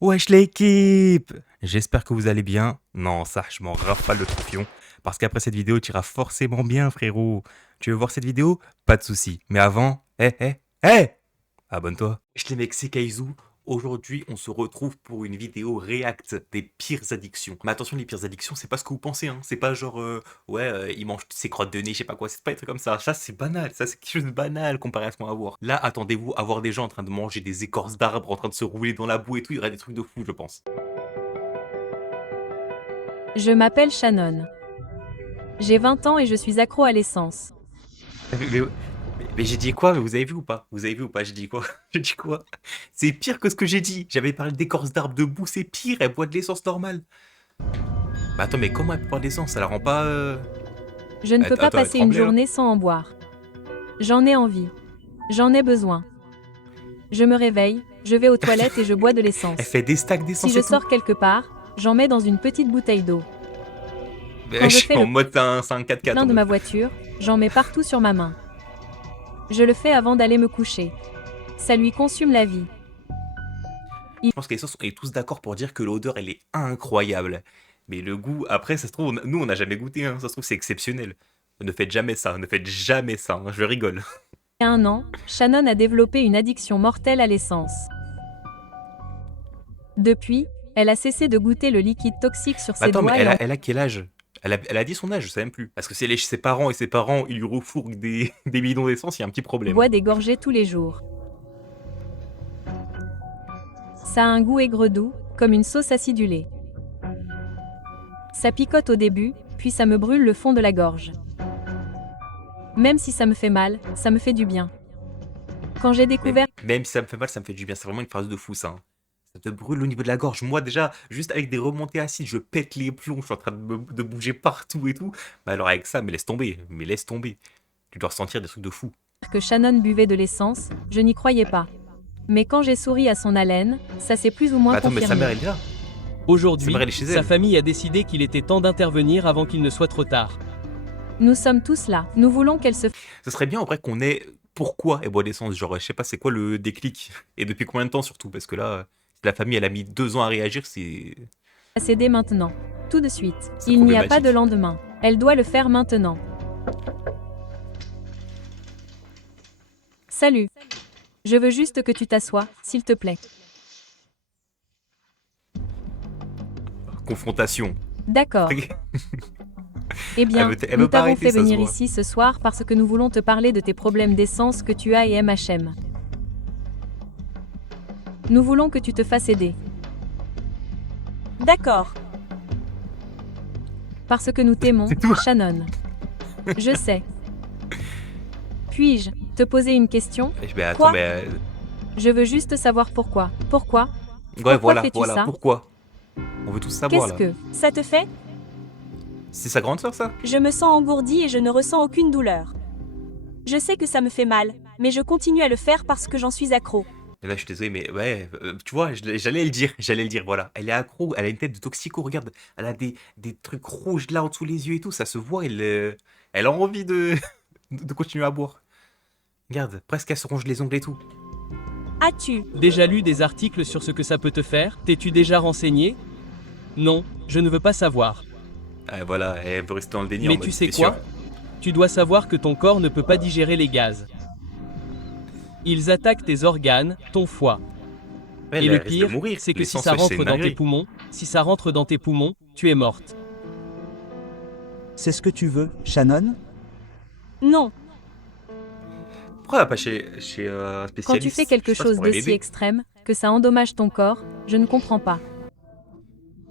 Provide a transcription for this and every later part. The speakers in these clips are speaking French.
Wesh l'équipe! J'espère que vous allez bien. Non, ça, je m'en rafale le trompion. Parce qu'après cette vidéo, tu iras forcément bien, frérot. Tu veux voir cette vidéo? Pas de soucis. Mais avant, abonne-toi. Je les mecs, c'est Kaizu. Aujourd'hui, on se retrouve pour une vidéo react des pires addictions. Mais attention, les pires addictions, c'est pas ce que vous pensez, hein. C'est pas genre, il mange ses crottes de nez, je sais pas quoi. C'est pas des trucs comme ça. Ça, c'est banal. Ça, c'est quelque chose de banal comparé à ce qu'on va voir. Là, attendez-vous à voir des gens en train de manger des écorces d'arbres, en train de se rouler dans la boue et tout. Il y aura des trucs de fou, je pense. Je m'appelle Shannon. J'ai 20 ans et je suis accro à l'essence. Mais j'ai dit quoi? Mais vous avez vu ou pas? Vous avez vu ou pas? J'ai dit quoi? J'ai dit quoi? C'est pire que ce que j'ai dit. J'avais parlé d'écorce d'arbres de boue, c'est pire. Elle boit de l'essence normale. Mais attends, mais comment elle peut boire de l'essence? Ça la rend pas. Je ne peux pas Attends, elle passer une tremblait là. journée sans en boire. J'en ai envie. J'en ai besoin. Je me réveille, je vais aux toilettes et je bois de Elle l'essence. fait des stacks Si d'essence je et tout. sors quelque part, j'en mets dans une petite bouteille d'eau. Mais Quand je je suis fais en le mode c'est un 4x4 plein en de mode. ma voiture, j'en mets partout sur ma main. Je le fais avant d'aller me coucher. Ça lui consume la vie. Je pense que l'essence, on est tous d'accord pour dire que l'odeur, elle est incroyable. Mais le goût, après, ça se trouve, nous, on n'a jamais goûté, hein. Ça se trouve, c'est exceptionnel. Ne faites jamais ça, ne faites jamais ça, hein. Je rigole. Il y a 1 an, Shannon a développé une addiction mortelle à l'essence. Depuis, elle a cessé de goûter le liquide toxique sur Mais ses attends, mais doigts et en elle a quel âge? Elle a dit son âge, je sais même plus. Parce que si elle est chez ses parents et ses parents, ils lui refourguent des bidons d'essence, il y a un petit problème, hein. boit des gorgées tous les jours. Ça a un goût aigre-doux, comme une sauce acidulée. Ça picote au début, puis ça me brûle le fond de la gorge. Même si ça me fait mal, ça me fait du bien. Quand j'ai Mais découvert même si ça me fait mal, ça me fait du bien. C'est vraiment une phrase de fou, ça, hein. Ça te brûle au niveau de la gorge. Moi, déjà, juste avec des remontées acides, je pète les plombs, je suis en train de bouger partout et tout. Bah alors avec ça, mais laisse tomber, mais laisse tomber. Tu dois ressentir des trucs de fou. que Shannon buvait de l'essence, je n'y croyais pas. Mais quand j'ai souri à son haleine, ça s'est plus ou moins Bah attends, mais sa mère, confirmé. elle est là. Sa Aujourd'hui, mère, elle est chez sa elle. famille a décidé qu'il était temps d'intervenir avant qu'il ne soit trop tard. Nous sommes tous là. Nous voulons qu'elle se Ce serait bien en vrai qu'on ait pourquoi elle boit de l'essence. Genre, je sais pas, c'est quoi le déclic? Et depuis combien de temps surtout? Parce que là, si la famille, elle a mis 2 ans à réagir, fasse aider maintenant. Tout de suite. c'est Il n'y a pas de problématique. lendemain. Elle doit le faire maintenant. Salut. Je veux juste que tu t'assoies, s'il te plaît. Confrontation. D'accord. Eh bien, Elle nous veut pas t'avons arrêter, fait ça se venir voit. ici ce soir parce que nous voulons te parler de tes problèmes d'essence que tu as et MHM. Nous voulons que tu te fasses aider. D'accord. Parce que nous t'aimons, C'est tout. Shannon. Je sais. Puis-je te poser une question? Mais attends, Quoi? mais. Je veux juste savoir pourquoi. Pourquoi? Ouais, Pourquoi voilà, fais-tu voilà. ça? Pourquoi? On veut tous savoir Qu'est-ce là. que Ça te fait? C'est sa grande sœur, ça? Je me sens engourdie et je ne ressens aucune douleur. Je sais que ça me fait mal, mais je continue à le faire parce que j'en suis accro. Et là, je suis désolé, mais ouais, tu vois, j'allais le dire, voilà. Elle est accro, elle a une tête de toxico, regarde. Elle a des trucs rouges là en dessous les yeux et tout, ça se voit, elle a envie de continuer à boire. Regarde, presque elle se ronge les ongles et tout. As-tu? Déjà lu des articles sur ce que ça peut te faire? T'es-tu déjà renseigné? Non, je ne veux pas savoir. Voilà, elle veut rester dans le déni en Mais mode, tu sais t'es quoi? sûr? Tu dois savoir que ton corps ne peut pas digérer les gaz. Ils attaquent tes organes, ton foie. Elle, Et elle le risque de pire, mourir. c'est que si L'essence, ça ouais, c'est rentre une dans tes dinguerie. poumons, tu es morte. C'est ce que tu veux, Shannon? Non. Pourquoi elle va pas chez un spécialiste? Quand tu fais quelque Je sais pas, ça chose pourrait d'aussi l'aider. extrême, que ça endommage ton corps, je ne comprends pas.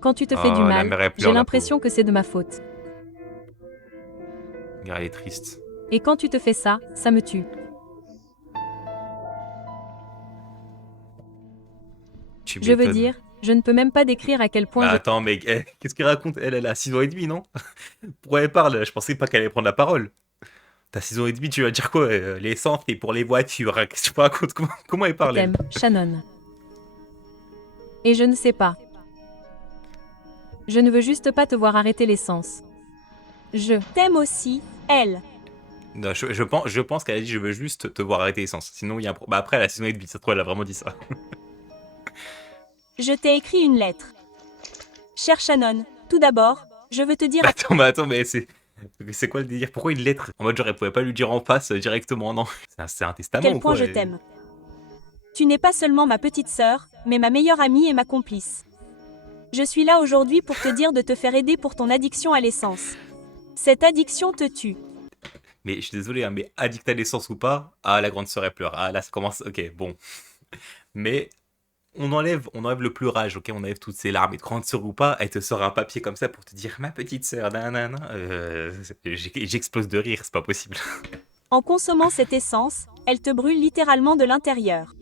Quand tu te fais du Oh, la mal, mère, elle pleure, j'ai la l'impression que c'est de ma faute. Regarde, elle est triste. Et quand tu te fais ça, ça me tue. Tu Je veux m'étonnes. dire, je ne peux même pas décrire à quel point Bah je... attends, mais qu'est-ce qu'elle raconte? Elle a 6 ans et demi, non? Pourquoi elle parle? Je pensais pas qu'elle allait prendre la parole. T'as 6 ans et demi, tu vas dire quoi? L'essence, c'est pour les voitures. Qu'est-ce que tu racontes? Comment elle parle, elle? t'aime, Shannon. Et je ne sais pas. Je ne veux juste pas te voir arrêter l'essence. Je... T'aimes aussi, elle. Non, je pense qu'elle a dit je veux juste te voir arrêter l'essence. Sinon, il y a un Bah après, elle a 6 ans et demi, ça se trouve, elle a vraiment dit ça. Je t'ai écrit une lettre. Cher Shannon, tout d'abord, je veux te dire Attends, mais c'est quoi le délire? Pourquoi une lettre? En mode genre, elle pouvait pas lui dire en face directement, non? C'est un à testament quel ou point quoi? je t'aime. Tu n'es pas seulement ma petite sœur, mais ma meilleure amie et ma complice. Je suis là aujourd'hui pour te dire de te faire aider pour ton addiction à l'essence. Cette addiction te tue. Mais je suis désolé, hein, mais addict à l'essence ou pas, ah, la grande sœur, elle pleure. Ah, là, ça commence. Ok, bon. Mais on enlève le pleurage, ok? On enlève toutes ces larmes. Et grande sœur ou pas, elle te sort un papier comme ça pour te dire ma petite sœur, nanana. J'explose de rire, c'est pas possible. En consommant cette essence, elle te brûle littéralement de l'intérieur.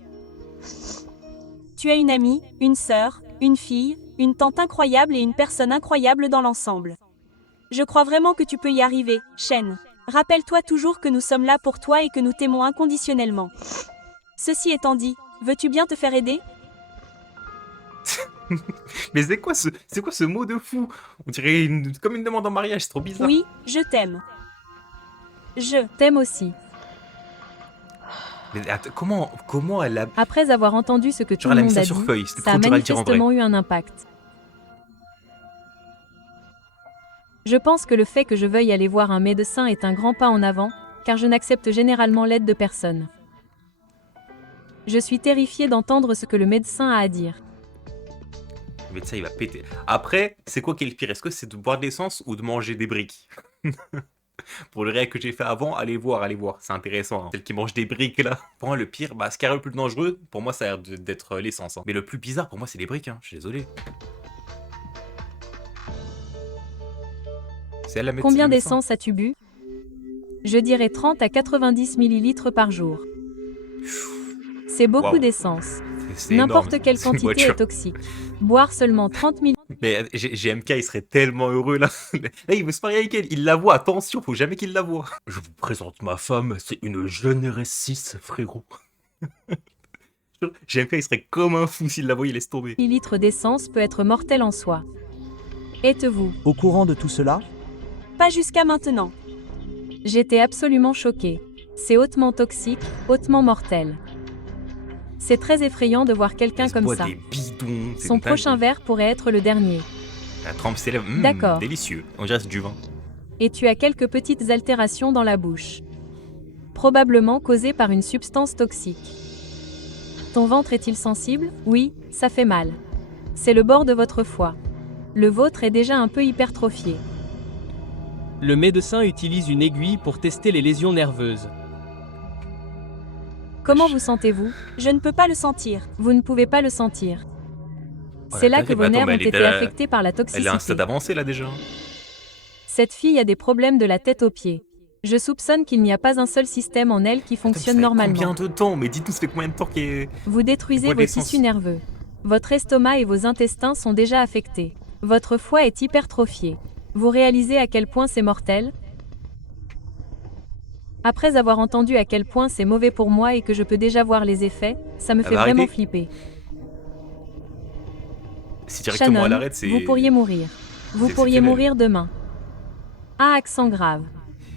Tu as une amie, une sœur, une fille, une tante incroyable et une personne incroyable dans l'ensemble. Je crois vraiment que tu peux y arriver, Shen. Rappelle-toi toujours que nous sommes là pour toi et que nous t'aimons inconditionnellement. Ceci étant dit, veux-tu bien te faire aider? Mais c'est quoi ce mot de fou? On dirait comme une demande en mariage, c'est trop bizarre. Oui, je t'aime. Je T'aime aussi. Mais attends, comment elle a. Après avoir entendu ce que tout Genre, le elle a mis monde ça a sur dit, feuille, c'était ça a trop dur à le dire en vrai. manifestement eu un impact. Je pense que le fait que je veuille aller voir un médecin est un grand pas en avant, car je n'accepte généralement l'aide de personne. Je suis terrifiée d'entendre ce que le médecin a à dire. Le médecin, il va péter. Après, c'est quoi qui est le pire? Est-ce que c'est de boire de l'essence ou de manger des briques? Pour le réel que j'ai fait avant, allez voir. C'est intéressant, hein. Celle qui mange des briques, là. Pour moi, le pire, ce qui est le plus dangereux, pour moi, ça a l'air d'être l'essence, hein. Mais le plus bizarre, pour moi, c'est les briques, hein. Je suis désolé. C'est elle la médecin. Combien d'essence as-tu bu? Je dirais 30 à 90 millilitres par jour. C'est beaucoup Waouh. d'essence. C'est énorme. N'importe quelle C'est une quantité voiture. est toxique. Boire seulement 30 millilitres. Mais GMK, il serait tellement heureux là. Là, il veut se marier avec elle. Il la voit, attention, faut jamais qu'il la voie. Je vous présente ma femme, c'est une jeune RS6, frérot. GMK, il serait comme un fou s'il la voyait, laisse tomber. d'essence peut être mortel en soi. Êtes-vous? Au courant de tout cela? pas jusqu'à maintenant. J'étais absolument choquée. C'est hautement toxique, hautement mortel. C'est très effrayant de voir quelqu'un Elle se comme boit ça. des bidons, c'est Son une prochain dinguerie. verre pourrait être le dernier. La trempe ses lèvres, D'accord. délicieux. On dirait que c'est du vin. Et tu as quelques petites altérations dans la bouche. Probablement causées par une substance toxique. Ton ventre est-il sensible? Oui, ça fait mal. C'est le bord de votre foie. Le vôtre est déjà un peu hypertrophié. Le médecin utilise une aiguille pour tester les lésions nerveuses. Comment vous sentez-vous? Je ne peux pas le sentir. Vous ne pouvez pas le sentir. Oh, C'est la là que dinguerie. vos Mais attends, nerfs mais ont elle est été à la- affectés par la Elle a un toxicité. stade avancé là déjà. Cette fille a des problèmes de la tête aux pieds. Je soupçonne qu'il n'y a pas un seul système en elle qui fonctionne Attends, mais ça fait normalement. combien de temps? Mais dites-nous, ça fait combien de temps qu'il est. Vous détruisez boit de vos l'essence. tissus nerveux. Votre estomac et vos intestins sont déjà affectés. Votre foie est hypertrophié. Vous réalisez à quel point c'est mortel? Après avoir entendu à quel point c'est mauvais pour moi et que je peux déjà voir les effets, ça me Elle fait va vraiment arrêter. flipper. Si directement elle Shannon, arrête, c'est. vous pourriez mourir. Vous c'est pourriez exceptionnel. mourir demain. Ah, accent grave.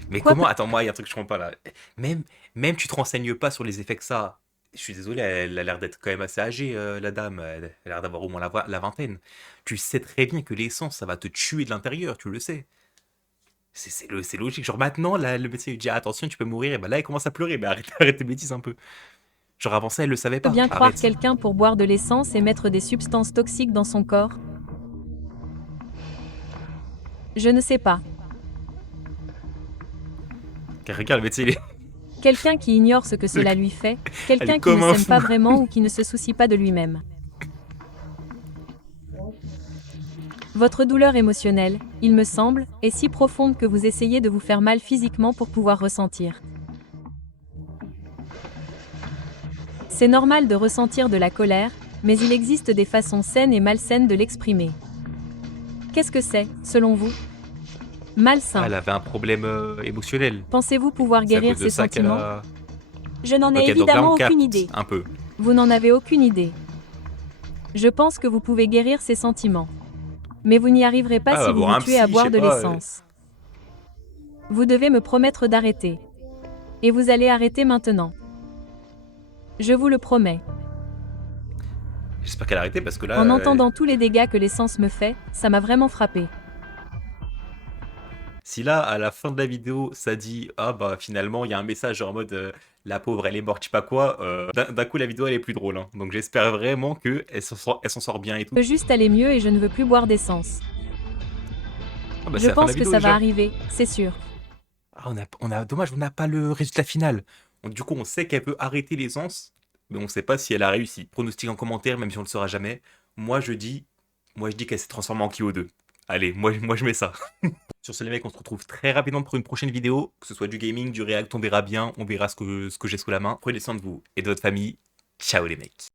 Mais Quoi, comment? Attends, moi, il y a un truc que je comprends pas là. Même tu te renseignes pas sur les effets que ça a. Je suis désolé, elle a l'air d'être quand même assez âgée, la dame. Elle a l'air d'avoir au moins la vingtaine. Tu sais très bien que l'essence, ça va te tuer de l'intérieur, tu le sais. C'est logique. Genre maintenant, là, le médecin lui dit ah, attention, tu peux mourir. Et ben là, elle commence à pleurer. Mais arrête tes bêtises un peu. Genre avant ça, elle le savait On peut pas. bien croire Arrête. quelqu'un pour boire de l'essence et mettre des substances toxiques dans son corps? Je ne sais pas. Regarde, le médecin, il est. Quelqu'un qui ignore ce que cela lui fait, Elle quelqu'un est qui comme ne un s'aime fou. pas vraiment ou qui ne se soucie pas de lui-même. Votre douleur émotionnelle, il me semble, est si profonde que vous essayez de vous faire mal physiquement pour pouvoir ressentir. C'est normal de ressentir de la colère, mais il existe des façons saines et malsaines de l'exprimer. Qu'est-ce que c'est, selon vous? Malsain. Elle avait un problème émotionnel. Pensez-vous pouvoir C'est à guérir cause de ces ça qu'elle sentiments? a. Je n'en ai Ok, donc là, évidemment on capte aucune idée. un peu. Vous n'en avez aucune idée. Je pense que vous pouvez guérir ces sentiments. Mais vous n'y arriverez pas Ah, si va vous voir vous un tuez à psy, boire je de sais pas, l'essence. Vous devez me promettre d'arrêter. Et vous allez arrêter maintenant. Je vous le promets. J'espère qu'elle a arrêté parce que là, En entendant tous les dégâts que l'essence me fait, ça m'a vraiment frappé. si là, à la fin de la vidéo, ça dit ah bah finalement il y a un message genre en mode la pauvre elle est morte, je sais pas quoi, d'un coup la vidéo elle est plus drôle, hein. Donc j'espère vraiment que elle s'en sort bien et tout. Je veux juste aller mieux et je ne veux plus boire d'essence. Ah bah c'est Je la fin de pense la que vidéo ça va déjà. arriver, c'est sûr. Ah, dommage, on n'a pas le résultat final. Donc, du coup, on sait qu'elle peut arrêter l'essence, mais on sait pas si elle a réussi. Pronostic en commentaire, même si on le saura jamais. Moi, je dis, moi, je dis qu'elle s'est transformée en Clio 2. Allez, moi, je mets ça. Sur ce, les mecs, on se retrouve très rapidement pour une prochaine vidéo. Que ce soit du gaming, du react, on verra bien. On verra ce que j'ai sous la main. Prenez soin de vous et de votre famille. Ciao, les mecs.